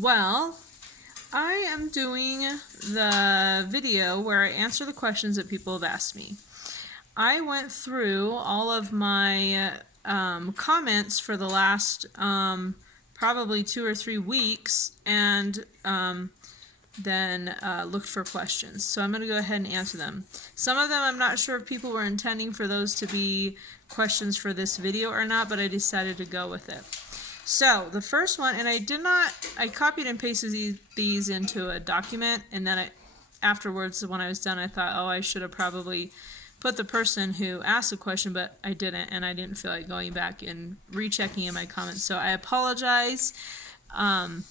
Well, I am doing the video where I answer the questions that people have asked me. I went through all of my comments for the last probably 2 or 3 weeks and then looked for questions. So I'm going to go ahead and answer them. Some of them I'm not sure if people were intending for those to be questions for this video or not, but I decided to go with it. So the first one, and I copied and pasted these into a document, and then afterwards, when I was done, I thought, oh, I should have probably put the person who asked the question, but I didn't, and I didn't feel like going back and rechecking in my comments. So I apologize. And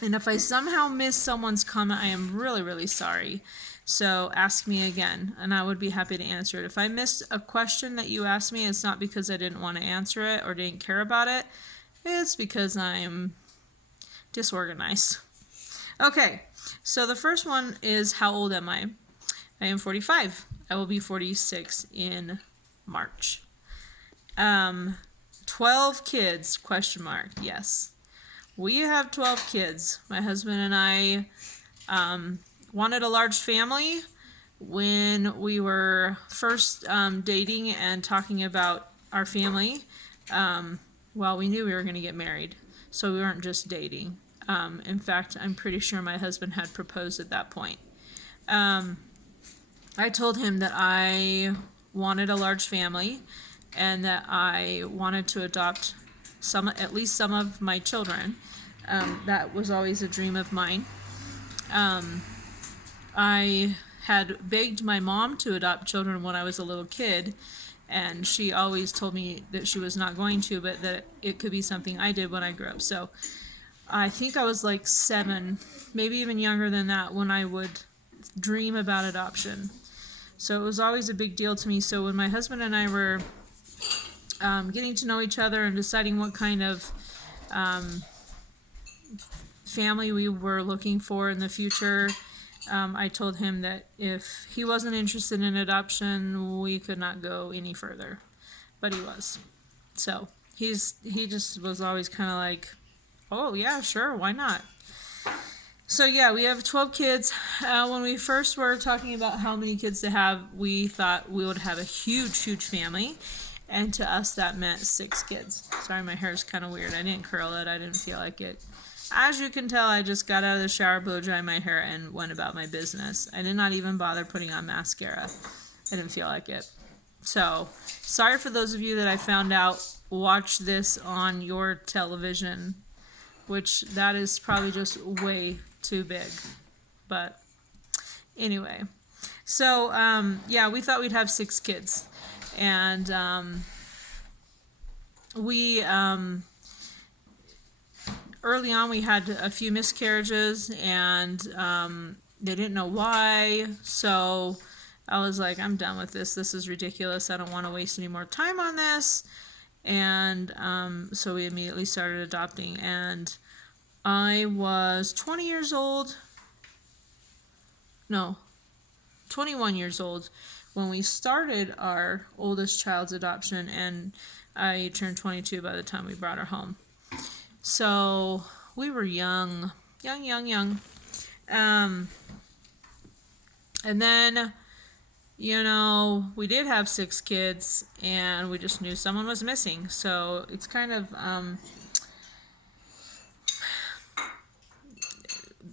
if I somehow miss someone's comment, I am really, really sorry. So ask me again, and I would be happy to answer it. If I missed a question that you asked me, it's not because I didn't want to answer it or didn't care about it. It's because I'm disorganized. Okay, so the first one is, how old am I? I am 45. I will be 46 in March. 12 kids, question mark, yes. We have 12 kids. My husband and I wanted a large family when we were first dating and talking about our family. Well, we knew we were going to get married, so we weren't just dating. In fact, I'm pretty sure my husband had proposed at that point. I told him that I wanted a large family and that I wanted to adopt at least some of my children. That was always a dream of mine. I had begged my mom to adopt children when I was a little kid, and she always told me that she was not going to, but that it could be something I did when I grew up. So I think I was like 7, maybe even younger than that, when I would dream about adoption. So it was always a big deal to me. So when my husband and I were getting to know each other and deciding what kind of family we were looking for in the future, I told him that if he wasn't interested in adoption, we could not go any further. But he was. So he just was always kind of like, oh yeah, sure, why not? So yeah, we have 12 kids. When we first were talking about how many kids to have, we thought we would have a huge, huge family. And to us, that meant 6 kids. Sorry, my hair is kind of weird. I didn't curl it. I didn't feel like it. As you can tell, I just got out of the shower, blow dried my hair, and went about my business. I did not even bother putting on mascara. I didn't feel like it. So, sorry for those of you that I found out watch this on your television, which that is probably just way too big. But anyway, so yeah, we thought we'd have 6 kids. And we early on we had a few miscarriages, and they didn't know why, so I was like, I'm done with this. This is ridiculous. I don't want to waste any more time on this. And so we immediately started adopting, and I was 21 years old when we started our oldest child's adoption, and I turned 22 by the time we brought her home. So we were young. And then, we did have 6 kids, and we just knew someone was missing. So it's kind of,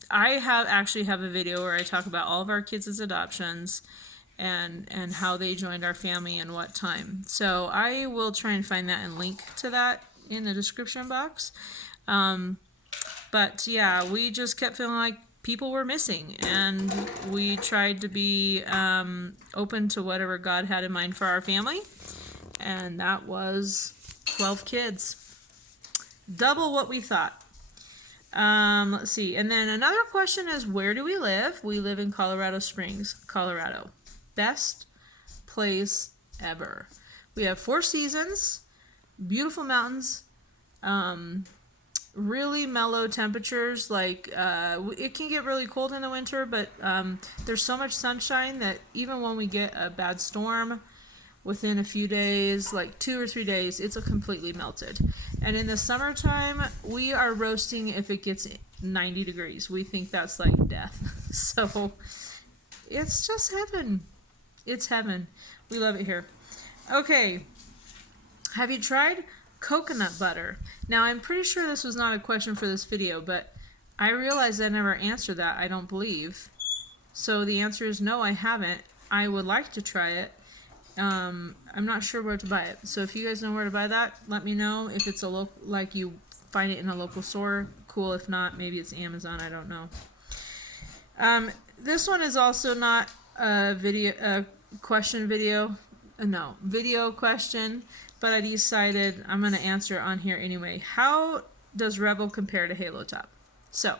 I actually have a video where I talk about all of our kids as adoptions and how they joined our family and what time. So I will try and find that and link to that in the description box. But yeah, we just kept feeling like people were missing, and we tried to be open to whatever God had in mind for our family, and that was 12 kids. Double what we thought. Let's see. And then another question is, where do we live? We live in Colorado Springs, Colorado. Best place ever. We have 4 seasons, beautiful mountains, really mellow temperatures. Like it can get really cold in the winter, but there's so much sunshine that even when we get a bad storm, within a few days, like 2 or 3 days, it's completely melted. And in the summertime, we are roasting if it gets 90 degrees. We think that's like death. So it's just heaven. It's heaven. We love it here. Okay. Have you tried coconut butter? Now, I'm pretty sure this was not a question for this video, but I realized I never answered that, I don't believe. So the answer is no, I haven't. I would like to try it. I'm not sure where to buy it. So if you guys know where to buy that, let me know. If it's a local, like you find it in a local store, cool. If not, maybe it's Amazon. I don't know. This one is also not a video, question video. No, video question. But I decided I'm going to answer it on here anyway. How does Rebel compare to Halo Top? So,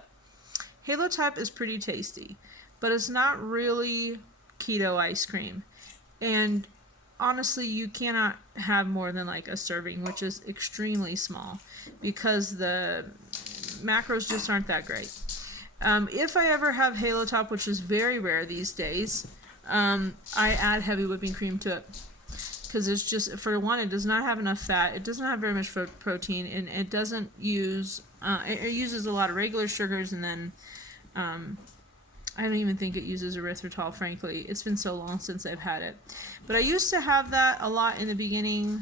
Halo Top is pretty tasty, but it's not really keto ice cream. And honestly, you cannot have more than like a serving, which is extremely small, because the macros just aren't that great. If I ever have Halo Top, which is very rare these days, I add heavy whipping cream to it. Because it's just, for one, it does not have enough fat, it doesn't have very much protein, and it doesn't use, it uses a lot of regular sugars, and then, I don't even think it uses erythritol, frankly. It's been so long since I've had it. But I used to have that a lot in the beginning,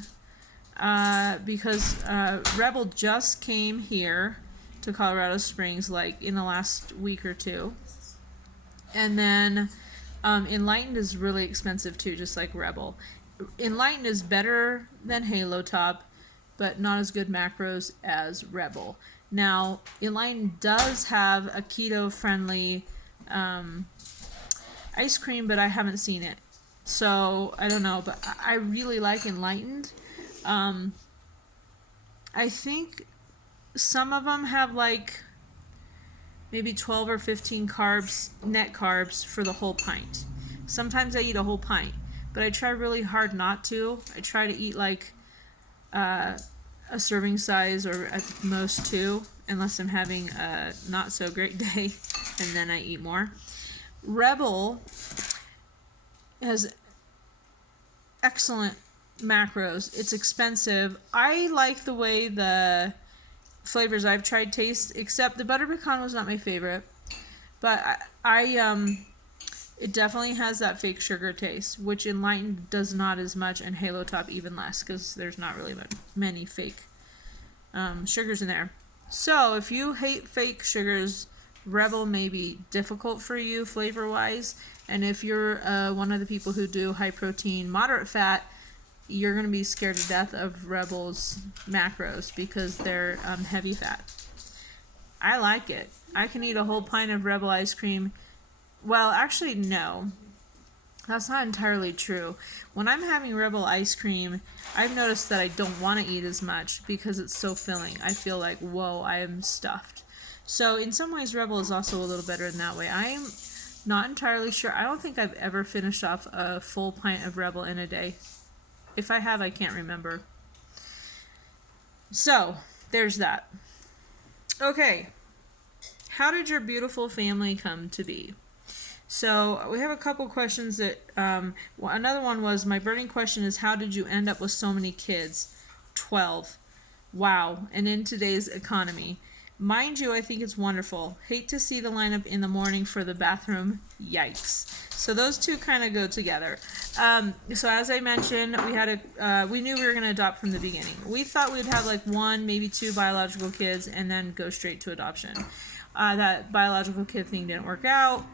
because Rebel just came here to Colorado Springs, like, in the last week or two. And then, Enlightened is really expensive too, just like Rebel. Enlightened is better than Halo Top, but not as good macros as Rebel. Now, Enlightened does have a keto-friendly ice cream, but I haven't seen it. So, I don't know, but I really like Enlightened. I think some of them have like maybe 12 or 15 carbs, net carbs, for the whole pint. Sometimes I eat a whole pint, but I try really hard not to. I try to eat like a serving size, or at most 2, unless I'm having a not so great day, and then I eat more. Rebel has excellent macros. It's expensive. I like the way the flavors I've tried taste, except the butter pecan was not my favorite, but it definitely has that fake sugar taste, which Enlightened does not as much, and Halo Top even less, because there's not really many fake sugars in there. So if you hate fake sugars, Rebel may be difficult for you flavor-wise, and if you're one of the people who do high protein, moderate fat, you're going to be scared to death of Rebel's macros, because they're heavy fat. I like it. I can eat a whole pint of Rebel ice cream. Well, actually, no. That's not entirely true. When I'm having Rebel ice cream, I've noticed that I don't want to eat as much because it's so filling. I feel like, whoa, I am stuffed. So in some ways, Rebel is also a little better in that way. I'm not entirely sure. I don't think I've ever finished off a full pint of Rebel in a day. If I have, I can't remember. So, there's that. Okay. How did your beautiful family come to be? So, we have a couple questions that, another one was, my burning question is, how did you end up with so many kids? 12. Wow. And in today's economy. Mind you, I think it's wonderful. Hate to see the lineup in the morning for the bathroom. Yikes. So those two kind of go together. So as I mentioned, we knew we were going to adopt from the beginning. We thought we'd have like 1, maybe 2 biological kids and then go straight to adoption. That biological kid thing didn't work out.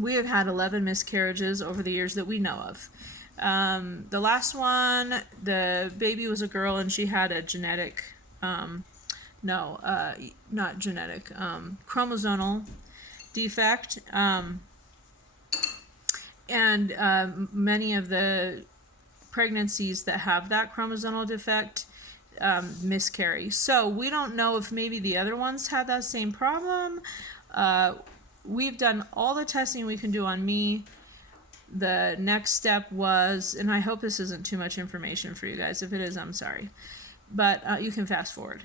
We have had 11 miscarriages over the years that we know of. The last one, the baby was a girl, and she had a genetic, not genetic, chromosomal defect. And many of the pregnancies that have that chromosomal defect miscarry. So we don't know if maybe the other ones had that same problem. We've done all the testing we can do on me. The next step was, and I hope this isn't too much information for you guys. If it is, I'm sorry. But you can fast forward.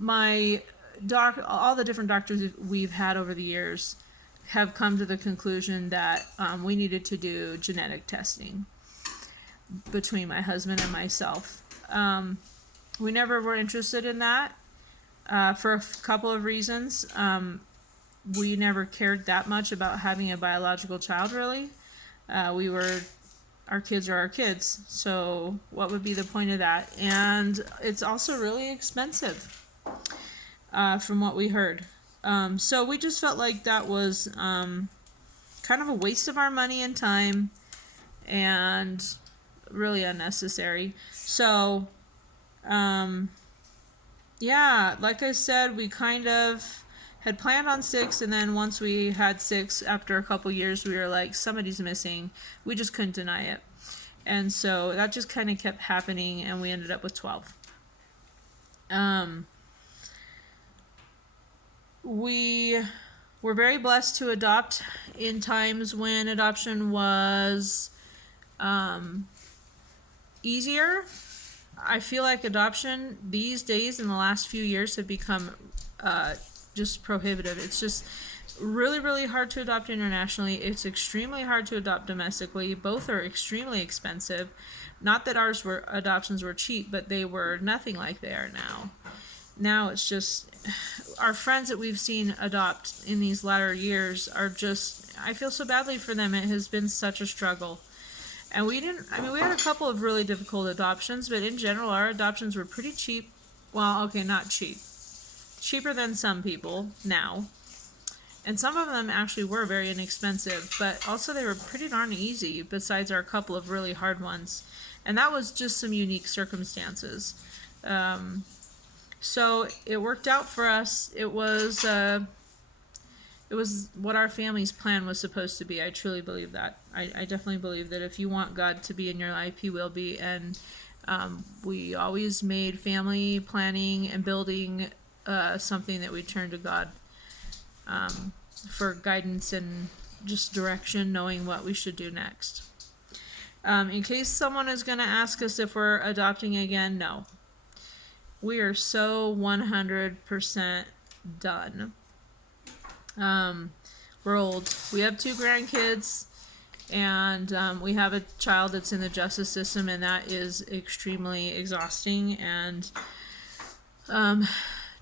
All the different doctors we've had over the years have come to the conclusion that we needed to do genetic testing. between my husband and myself. We never were interested in that for a couple of reasons. We never cared that much about having a biological child, really. Our kids are our kids, so what would be the point of that? And it's also really expensive, from what we heard. So we just felt like that was kind of a waste of our money and time, and really unnecessary. So, yeah, like I said, we kind of had planned on 6, and then once we had 6, after a couple years, we were like, somebody's missing. We just couldn't deny it. And so that just kind of kept happening, and we ended up with 12. We were very blessed to adopt in times when adoption was easier. I feel like adoption these days in the last few years have become just prohibitive. It's just really, really hard to adopt internationally. It's extremely hard to adopt domestically. Both are extremely expensive. Not that adoptions were cheap, but they were nothing like they are now. Now it's just, our friends that we've seen adopt in these latter years are just, I feel so badly for them. It has been such a struggle. And we had a couple of really difficult adoptions, but in general, our adoptions were pretty cheap. Well, okay, not cheap. Cheaper than some people now. And some of them actually were very inexpensive, but also they were pretty darn easy, besides our couple of really hard ones. And that was just some unique circumstances. So it worked out for us. It was what our family's plan was supposed to be. I truly believe that. I definitely believe that if you want God to be in your life, He will be. And we always made family planning and building something that we turn to God for guidance and just direction, knowing what we should do next. In case someone is going to ask us if we're adopting again, no. We are so 100% done. We're old. We have 2 grandkids, and we have a child that's in the justice system, and that is extremely exhausting and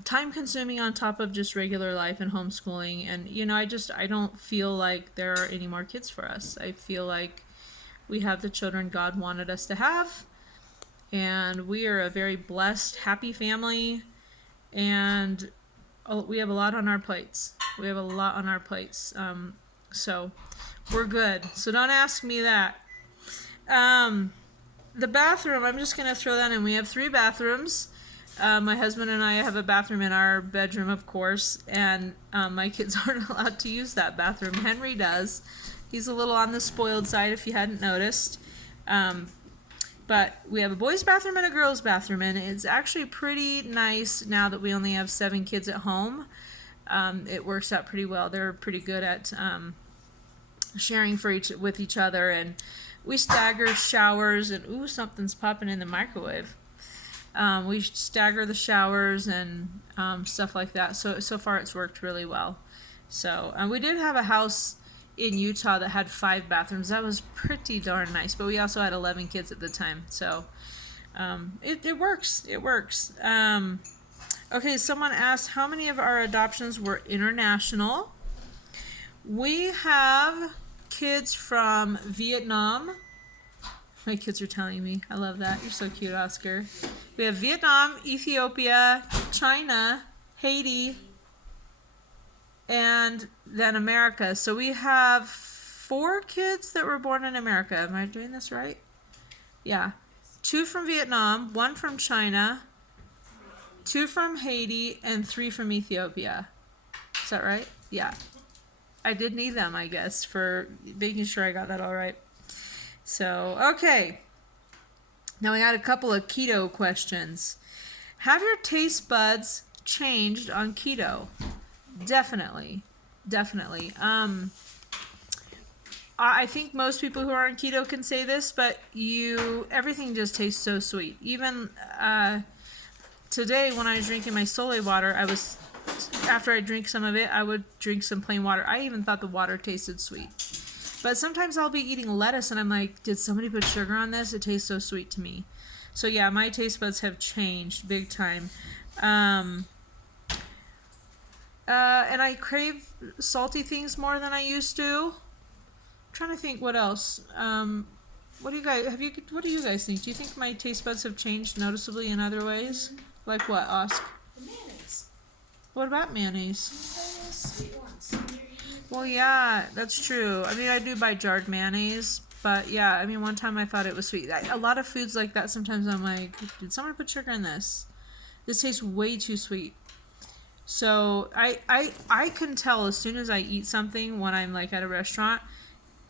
time consuming on top of just regular life and homeschooling. And I don't feel like there are any more kids for us. I feel like we have the children God wanted us to have, and we are a very blessed, happy family, and we have a lot on our plates. So we're good. So don't ask me that. The bathroom, I'm just going to throw that in. We have 3 bathrooms. My husband and I have a bathroom in our bedroom, of course, and my kids aren't allowed to use that bathroom. Henry does. He's a little on the spoiled side, if you hadn't noticed. But we have a boys' bathroom and a girls' bathroom, and it's actually pretty nice now that we only have 7 kids at home. It works out pretty well. They're pretty good at sharing with each other, and we stagger showers, and ooh, something's popping in the microwave. We stagger the showers and stuff like that. So far it's worked really well. So we did have a house in Utah that had 5 bathrooms. That was pretty darn nice, but we also had 11 kids at the time. So it works. Okay, someone asked how many of our adoptions were international. We have kids from Vietnam. My kids are telling me. I love that. You're so cute, Oscar. We have Vietnam, Ethiopia, China, Haiti, and then America. So we have 4 kids that were born in America. Am I doing this right? Yeah. 2 from Vietnam, 1 from China, 2 from Haiti, and 3 from Ethiopia. Is that right? Yeah. I did need them, I guess, for making sure I got that all right. So, okay. Now we got a couple of keto questions. Have your taste buds changed on keto? Definitely. I think most people who are on keto can say this, but everything just tastes so sweet. Even today when I was drinking my Soleil water, after I drink some of it, I would drink some plain water. I even thought the water tasted sweet. But sometimes I'll be eating lettuce and I'm like, did somebody put sugar on this? It tastes so sweet to me. So yeah, my taste buds have changed big time. And I crave salty things more than I used to. I'm trying to think what else. What do you guys What do you guys think? Do you think my taste buds have changed noticeably in other ways? Like what, Osk? The mayonnaise. What about mayonnaise? Sweet ones. Well, yeah, that's true. I mean, I do buy jarred mayonnaise, but yeah, I mean, one time I thought it was sweet. A lot of foods like that, sometimes I'm like, did someone put sugar in this? This tastes way too sweet. So I can tell as soon as I eat something when I'm like at a restaurant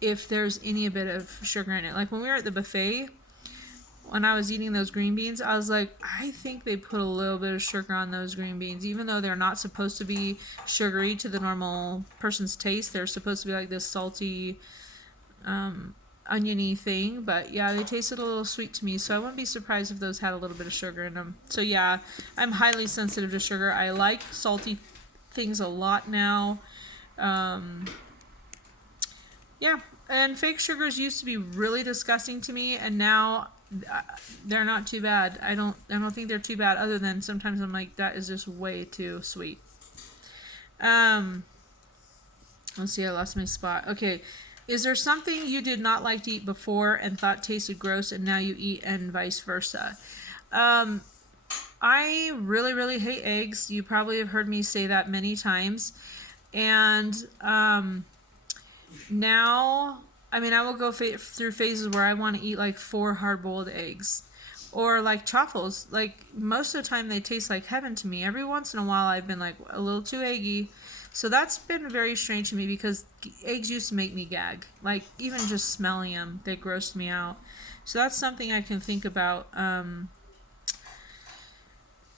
if there's any bit of sugar in it. Like when we were at the buffet, when I was eating those green beans, I was like, I think they put a little bit of sugar on those green beans, even though they're not supposed to be sugary to the normal person's taste. They're supposed to be like this salty, oniony thing. But yeah, they tasted a little sweet to me, so I wouldn't be surprised if those had a little bit of sugar in them. So yeah, I'm highly sensitive to sugar. I like salty things a lot now. Yeah, and fake sugars used to be really disgusting to me, and now they're not too bad. I don't think they're too bad. Other than sometimes I'm like, that is just way too sweet. Let's see, I lost my spot. Okay, is there something you did not like to eat before and thought tasted gross, and now you eat, and vice versa? I really, really hate eggs. You probably have heard me say that many times, and now, I mean, I will go through phases where I want to eat like 4 hard-boiled eggs, or like truffles. Like most of the time they taste like heaven to me. Every once in a while I've been like a little too eggy. So that's been very strange to me because eggs used to make me gag. Like even just smelling them, they grossed me out. So that's something I can think about.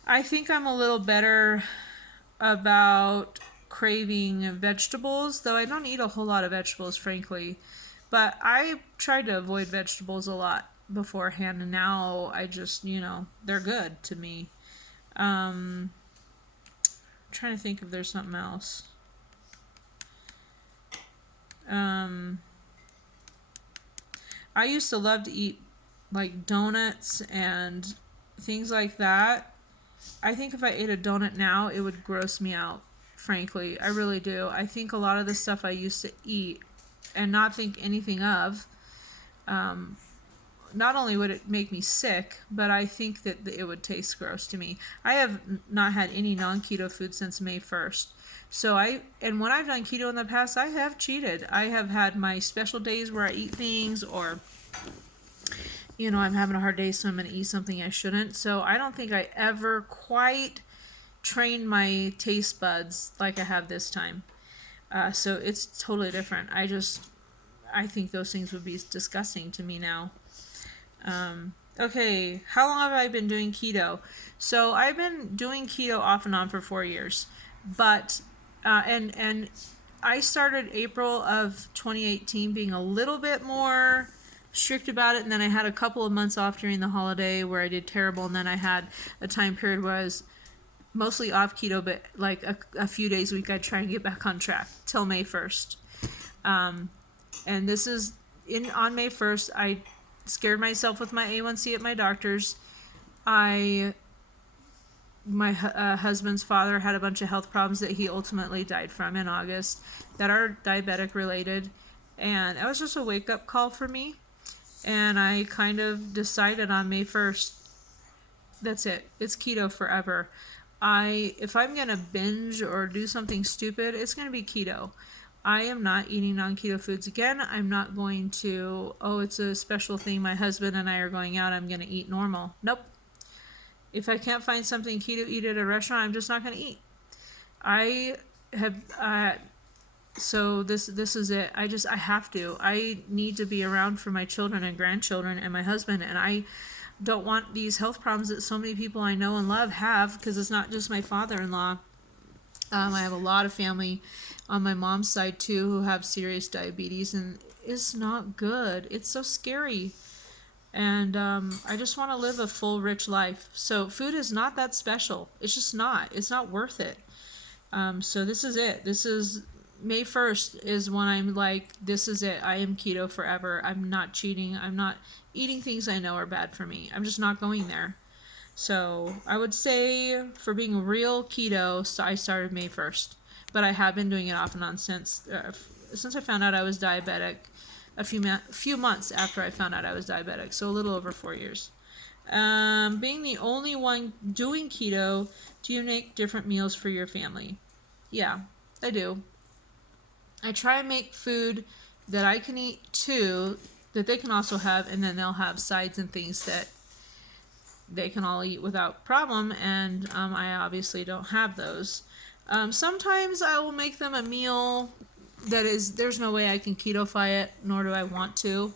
I think I'm a little better about craving vegetables, though I don't eat a whole lot of vegetables, frankly. But I tried to avoid vegetables a lot beforehand, and now I just, they're good to me. I'm trying to think if there's something else. I used to love to eat like donuts and things like that. I think if I ate a donut now, it would gross me out, frankly. I really do. I think a lot of the stuff I used to eat and not think anything of, not only would it make me sick, but I think that it would taste gross to me. I have not had any non-keto food since May 1st. And when I've done keto in the past, I have cheated. I have had my special days where I eat things, or I'm having a hard day, so I'm going to eat something I shouldn't. So I don't think I ever quite trained my taste buds like I have this time. So it's totally different. I think those things would be disgusting to me now. Okay, how long have I been doing keto? So I've been doing keto off and on for 4 years, but and I started April of 2018 being a little bit more strict about it, and then I had a couple of months off during the holiday where I did terrible, and then I had a time period where I was mostly off keto, but like a few days a week I'd try and get back on track till May 1st. And this is on May 1st, I scared myself with my A1C at my doctor's. My husband's father had a bunch of health problems that he ultimately died from in August that are diabetic related, and it was just a wake-up call for me, and I kind of decided on May 1st, that's it, it's keto forever. If I'm gonna binge or do something stupid, it's gonna be keto. I am not eating non-keto foods again. I'm not going to, it's a special thing, my husband and I are going out, I'm gonna eat normal. Nope. If I can't find something keto to eat at a restaurant, I'm just not going to eat. So this is it. I have to. I need to be around for my children and grandchildren and my husband, and I don't want these health problems that so many people I know and love have, because it's not just my father-in-law. I have a lot of family on my mom's side too who have serious diabetes, and it's not good. It's so scary. And I just want to live a full, rich life. So food is not that special. It's just not. It's not worth it. So this is it. This is May 1st is when I'm like, this is it. I am keto forever. I'm not cheating. I'm not eating things I know are bad for me. I'm just not going there. So I would say for being a real keto, so I started May 1st. But I have been doing it off and on since I found out I was diabetic few months after I found out I was diabetic. So a little over 4 years. Being the only one doing keto, do you make different meals for your family? Yeah, I do. I try and make food that I can eat too, that they can also have, and then they'll have sides and things that they can all eat without problem, and I obviously don't have those. Sometimes I will make them a meal that is, there's no way I can keto-fy it, nor do I want to,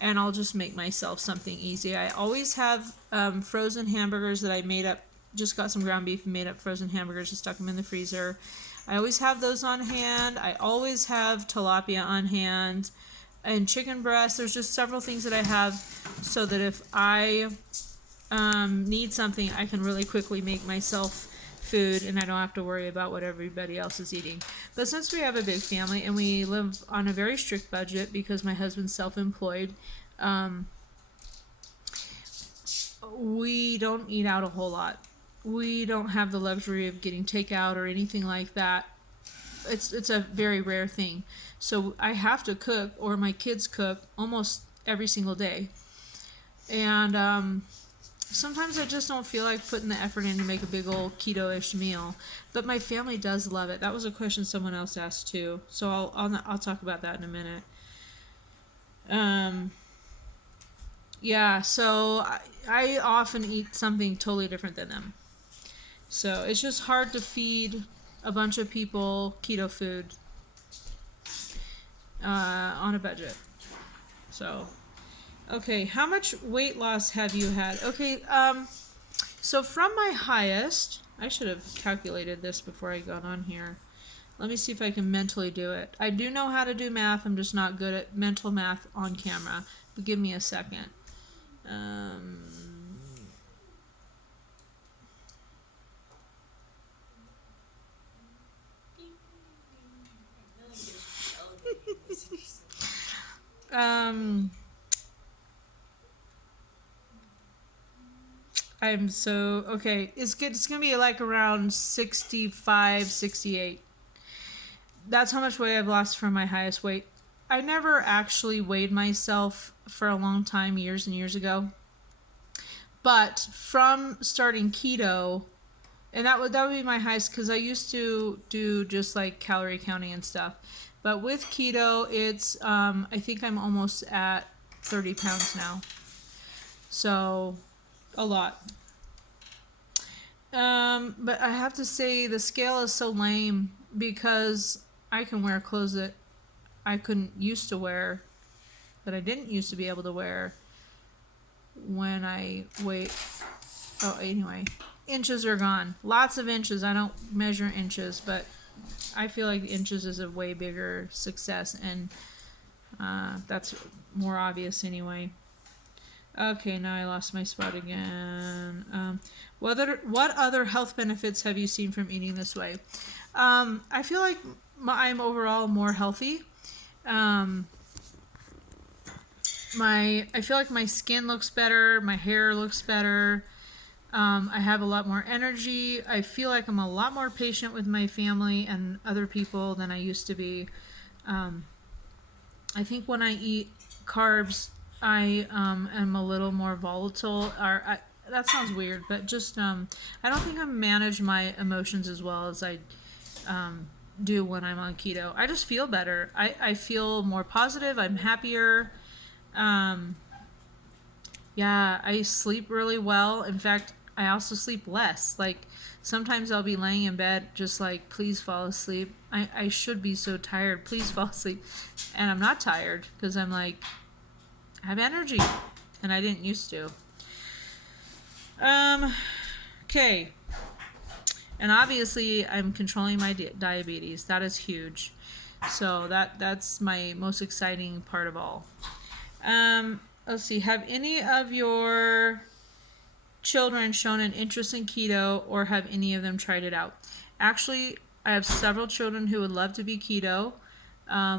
and I'll just make myself something easy. I always have frozen hamburgers that I made up, just got some ground beef and made up frozen hamburgers and stuck them in the freezer. I always have those on hand. I always have tilapia on hand and chicken breast. There's just several things that I have so that if I need something, I can really quickly make myself food and I don't have to worry about what everybody else is eating. But since we have a big family and we live on a very strict budget because my husband's self-employed, we don't eat out a whole lot. We don't have the luxury of getting takeout or anything like that. It's a very rare thing. So I have to cook, or my kids cook, almost every single day. And sometimes I just don't feel like putting the effort in to make a big old keto-ish meal. But my family does love it. That was a question someone else asked too. So I'll talk about that in a minute. Yeah, so I often eat something totally different than them. So it's just hard to feed a bunch of people keto food on a budget. So, okay, how much weight loss have you had? Okay, so from my highest, I should have calculated this before I got on here. Let me see if I can mentally do it. I do know how to do math, I'm just not good at mental math on camera. But give me a second. I'm so okay. It's good. It's gonna be like around 65, 68. That's how much weight I've lost from my highest weight. I never actually weighed myself for a long time, years and years ago. But from starting keto, and that would be my highest because I used to do just like calorie counting and stuff. But with keto, it's I think I'm almost at 30 pounds now. So a lot. But I have to say the scale is so lame because I can wear clothes that I couldn't used to wear, that I didn't used to be able to wear when I weigh. Oh, anyway, inches are gone. Lots of inches. I don't measure inches, but I feel like inches is a way bigger success, and that's more obvious anyway. Okay, now I lost my spot again. What other health benefits have you seen from eating this way? I feel like I'm overall more healthy. I feel like my skin looks better, my hair looks better. I have a lot more energy. I feel like I'm a lot more patient with my family and other people than I used to be. I think when I eat carbs, I am a little more volatile. That sounds weird, but just I don't think I manage my emotions as well as I do when I'm on keto. I just feel better. I feel more positive. I'm happier. Yeah, I sleep really well. In fact, I also sleep less. Like sometimes I'll be laying in bed just like, please fall asleep. I should be so tired. Please fall asleep. And I'm not tired because I'm like, I have energy. And I didn't used to. Okay. And obviously I'm controlling my diabetes. That is huge. So that's my most exciting part of all. Let's see. Have any of your children shown an interest in keto, or have any of them tried it out? Actually, I have several children who would love to be keto.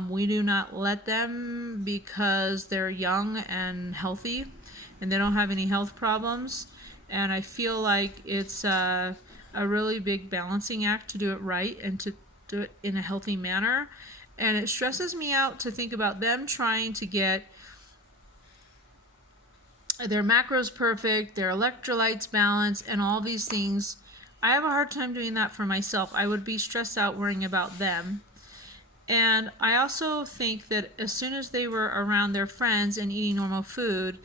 We do not let them because they're young and healthy and they don't have any health problems. And I feel like it's a really big balancing act to do it right and to do it in a healthy manner. And it stresses me out to think about them trying to get their macros perfect, their electrolytes balanced, and all these things. I have a hard time doing that for myself. I would be stressed out worrying about them. And I also think that as soon as they were around their friends and eating normal food,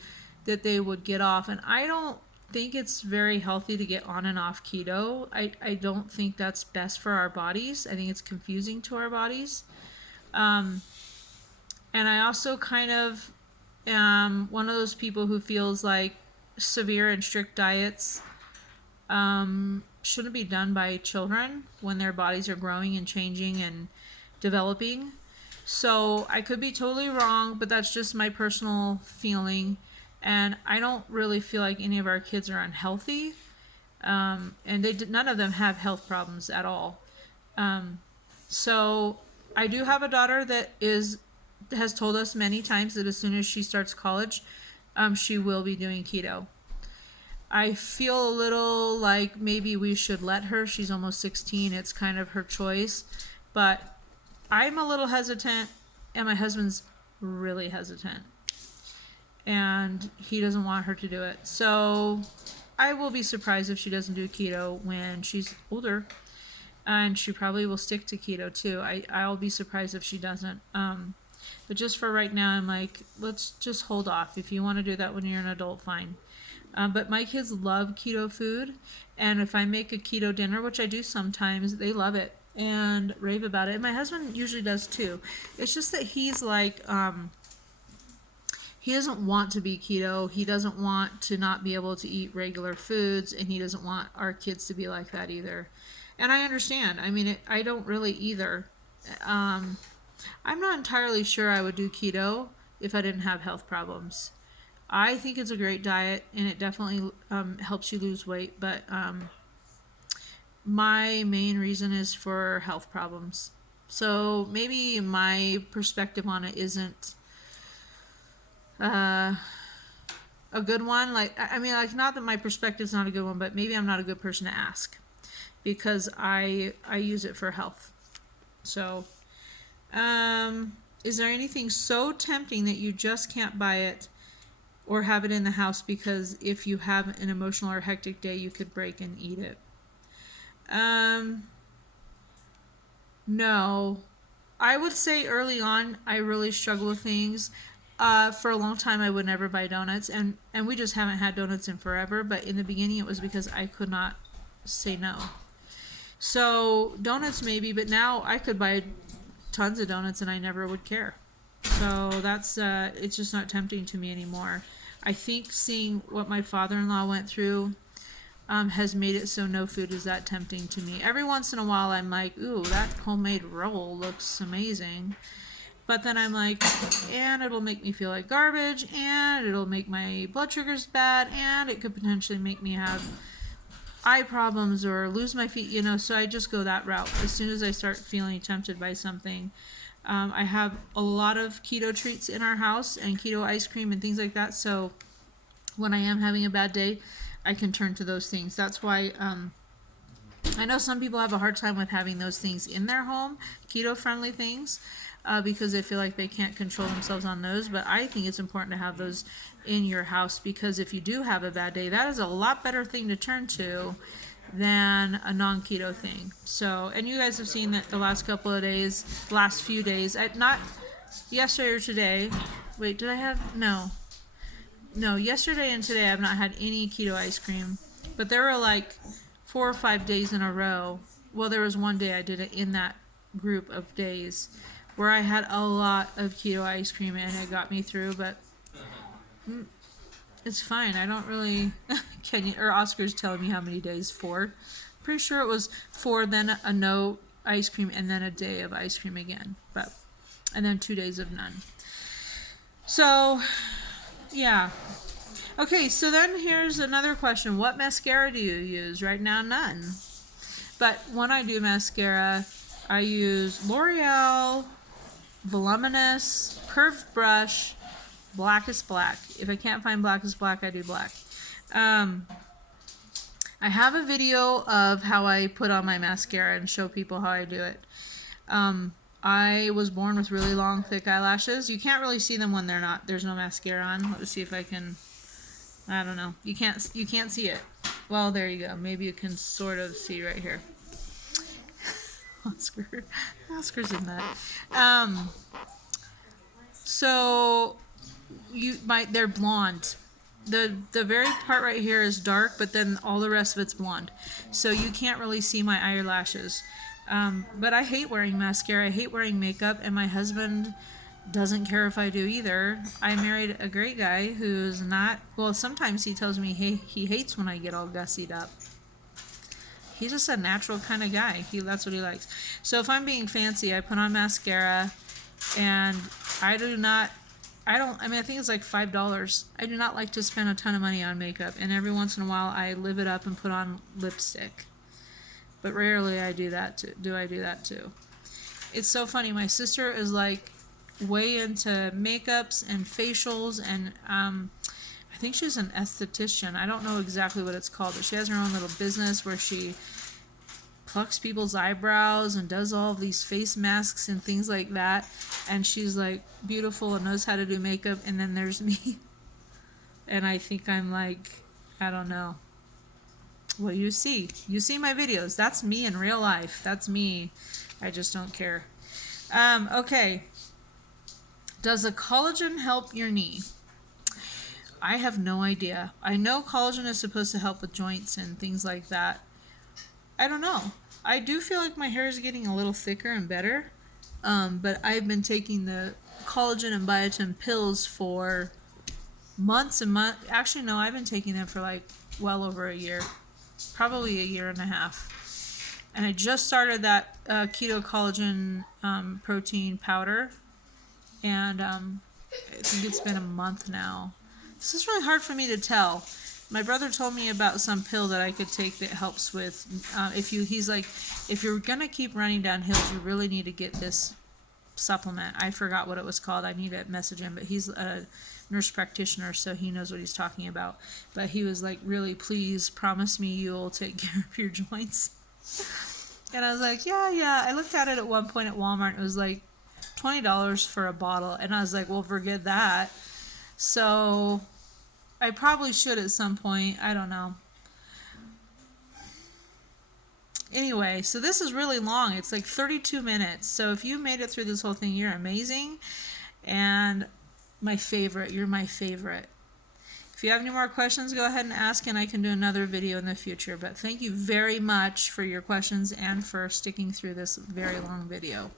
that they would get off. And I don't think it's very healthy to get on and off keto. I don't think that's best for our bodies. I think it's confusing to our bodies. And I also kind of am one of those people who feels like severe and strict diets shouldn't be done by children when their bodies are growing and changing and developing. So I could be totally wrong, but that's just my personal feeling. And I don't really feel like any of our kids are unhealthy. And none of them have health problems at all. So I do have a daughter that has told us many times that as soon as she starts college, she will be doing keto. I feel a little like maybe we should let her. She's almost 16. It's kind of her choice. But I'm a little hesitant, and my husband's really hesitant. And he doesn't want her to do it. So I will be surprised if she doesn't do keto when she's older. And she probably will stick to keto too. I'll be surprised if she doesn't. But just for right now, I'm like, let's just hold off. If you want to do that when you're an adult, fine. But my kids love keto food. And if I make a keto dinner, which I do sometimes, they love it and rave about it. And my husband usually does too. It's just that he's like, he doesn't want to be keto. He doesn't want to not be able to eat regular foods. And he doesn't want our kids to be like that either. And I understand. I mean, I don't really either. I'm not entirely sure I would do keto if I didn't have health problems. I think it's a great diet, and it definitely helps you lose weight, but my main reason is for health problems. So maybe my perspective on it isn't a good one. Like, I mean, like, not that my perspective is not a good one, but maybe I'm not a good person to ask because I use it for health. So, is there anything so tempting that you just can't buy it or have it in the house because if you have an emotional or hectic day, you could break and eat it? No. I would say early on, I really struggle with things. For a long time, I would never buy donuts, and we just haven't had donuts in forever, but in the beginning, it was because I could not say no. So donuts maybe, but now I could buy tons of donuts and I never would care. So that's it's just not tempting to me anymore. I think seeing what my father-in-law went through has made it so no food is that tempting to me. Every once in a while I'm like, ooh, that homemade roll looks amazing. But then I'm like, and it'll make me feel like garbage, and it'll make my blood sugars bad, and it could potentially make me have eye problems or lose my feet, so I just go that route. As soon as I start feeling tempted by something, I have a lot of keto treats in our house and keto ice cream and things like that, so when I am having a bad day, I can turn to those things. That's why I know some people have a hard time with having those things in their home, keto-friendly things, because they feel like they can't control themselves on those, but I think it's important to have those in your house because if you do have a bad day, that is a lot better thing to turn to than a non-keto thing. So, and you guys have seen that the last couple of days, last few days, not yesterday or today. Wait, did I have? No, yesterday and today I've not had any keto ice cream, but there were like 4 or 5 days in a row. Well, there was one day I did it in that group of days where I had a lot of keto ice cream and it got me through, but it's fine. I don't really, Oscar's telling me how many days, 4. Pretty sure it was 4, then a no ice cream, and then a day of ice cream again, and then 2 days of none. So, yeah. Okay, so then here's another question. What mascara do you use? Right now, none. But when I do mascara, I use L'Oreal Voluminous Curved Brush Blackest Black. If I can't find Blackest Black, I do black. I have a video of how I put on my mascara and show people how I do it. I was born with really long, thick eyelashes. You can't really see them when there's no mascara on. Let's see if I can. I don't know. You can't see it. Well, there you go. Maybe you can sort of see right here. Oscar's in that. So they're blonde. The very part right here is dark, but then all the rest of it's blonde. So you can't really see my eyelashes. But I hate wearing mascara. I hate wearing makeup, and my husband doesn't care if I do either. I married a great guy who's not, well, sometimes he tells me he hates when I get all gussied up. He's just a natural kind of guy. That's what he likes. So if I'm being fancy, I put on mascara, and I think it's like $5. I do not like to spend a ton of money on makeup, and every once in a while I live it up and put on lipstick. But rarely I do that too. It's so funny. My sister is like way into makeups and facials, and I think she's an esthetician. I don't know exactly what it's called, but she has her own little business where she plucks people's eyebrows and does all of these face masks and things like that. And she's like beautiful and knows how to do makeup. And then there's me. And I think I'm like, I don't know. Well, you see my videos. That's me in real life. That's me. I just don't care. Okay. Does a collagen help your knee? I have no idea. I know collagen is supposed to help with joints and things like that. I don't know. I do feel like my hair is getting a little thicker and better. But I've been taking the collagen and biotin pills for months and months. Actually, no, I've been taking them for like well over a year. Probably a year and a half. And I just started that keto collagen protein powder. And I think it's been a month now. This is really hard for me to tell. My brother told me about some pill that I could take that helps with, he's like, if you're going to keep running down hills, you really need to get this supplement. I forgot what it was called. I need to message him, but he's a nurse practitioner, so he knows what he's talking about. But he was like, really, please promise me you'll take care of your joints. And I was like, yeah. I looked at it at one point at Walmart. It was like $20 for a bottle. And I was like, well, forget that. So I probably should at some point. I don't know. Anyway, so this is really long. It's like 32 minutes. So if you made it through this whole thing, you're amazing. And my favorite. You're my favorite. If you have any more questions, go ahead and ask, and I can do another video in the future. But thank you very much for your questions and for sticking through this very long video.